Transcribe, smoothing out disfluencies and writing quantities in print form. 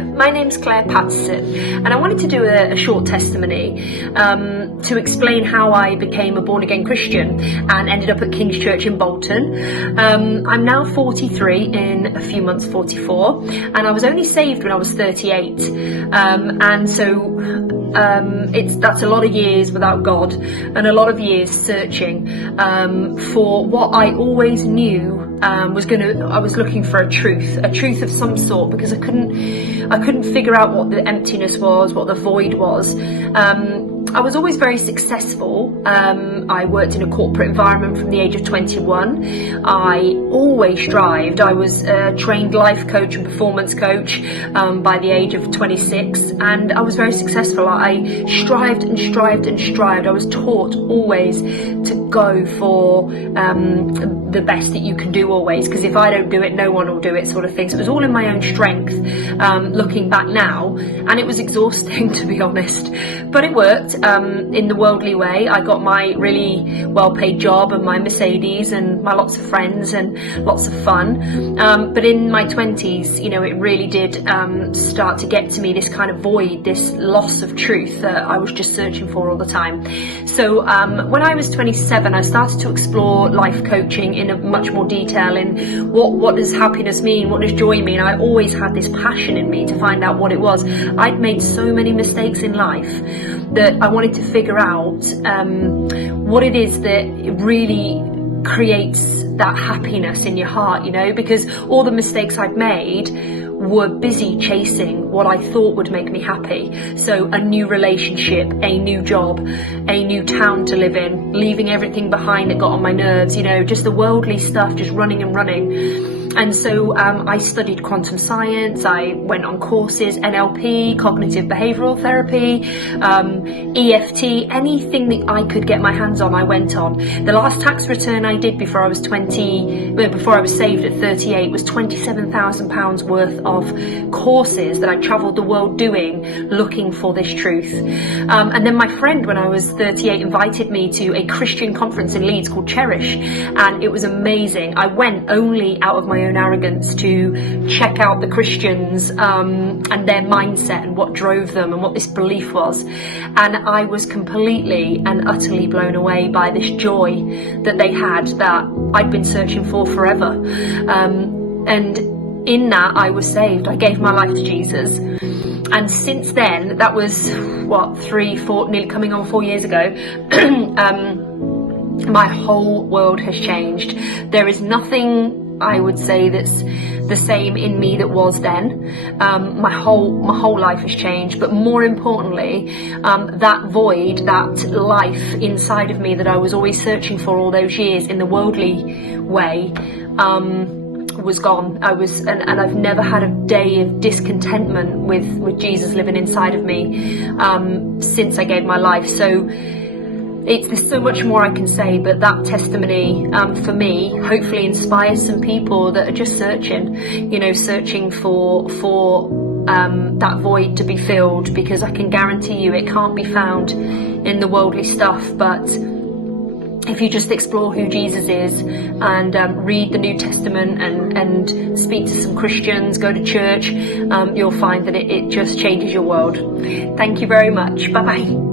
Hiya, my name's Patterson, and I wanted to do a short testimony to explain how I became a born-again Christian and ended up at King's Church in Bolton. I'm now 43, in a few months 44, and I was only saved when I was 38, and so that's a lot of years without God and a lot of years searching for what I always knew I was looking for a truth of some sort, because I couldn't figure out what the emptiness was, what the void was. I was always very successful. I worked in a corporate environment from the age of 21. I always strived. I was a trained life coach and performance coach by the age of 26, and I was very successful. I strived and strived and strived. I was taught always to go for the best that you can do always, because if I don't do it, no one will do it, sort of thing. So it was all in my own strength, looking back now, and it was exhausting, to be honest, but it worked. In the worldly way, I got my really well-paid job and my Mercedes and my lots of friends and lots of fun, but in my 20s, it really did start to get to me, this kind of void, this loss of truth that I was just searching for all the time. So when I was 27, I started to explore life coaching in a much more detail in what does happiness mean, what does joy mean. I always had this passion in me to find out what it was. I'd made so many mistakes in life that I wanted to figure out what it is that really creates that happiness in your heart, because all the mistakes I'd made were busy chasing what I thought would make me happy. So a new relationship, a new job, a new town to live in, leaving everything behind that got on my nerves, just the worldly stuff, just running and running. And so I studied quantum science, I went on courses, NLP, cognitive behavioural therapy, EFT, anything that I could get my hands on, I went on. The last tax return I did before I was saved at 38 was £27,000 worth of courses that I travelled the world doing, looking for this truth. And then my friend, when I was 38, invited me to a Christian conference in Leeds called Cherish, and it was amazing. I went only out of my own arrogance to check out the Christians and their mindset and what drove them and what this belief was, and I was completely and utterly blown away by this joy that they had that I'd been searching for forever, and in that I was saved. I gave my life to Jesus, and since then, that was nearly coming on 4 years ago, my whole world has changed. There is nothing, I would say, that's the same in me that was then. My whole life has changed, but more importantly, that void, that life inside of me that I was always searching for all those years in the worldly way, was gone. And I've never had a day of discontentment with Jesus living inside of me since I gave my life. So there's so much more I can say, but that testimony for me hopefully inspires some people that are just searching for that void to be filled, because I can guarantee you it can't be found in the worldly stuff. But if you just explore who Jesus is and read the New Testament and speak to some Christians, go to church, you'll find that it just changes your world. Thank you very much. Bye bye.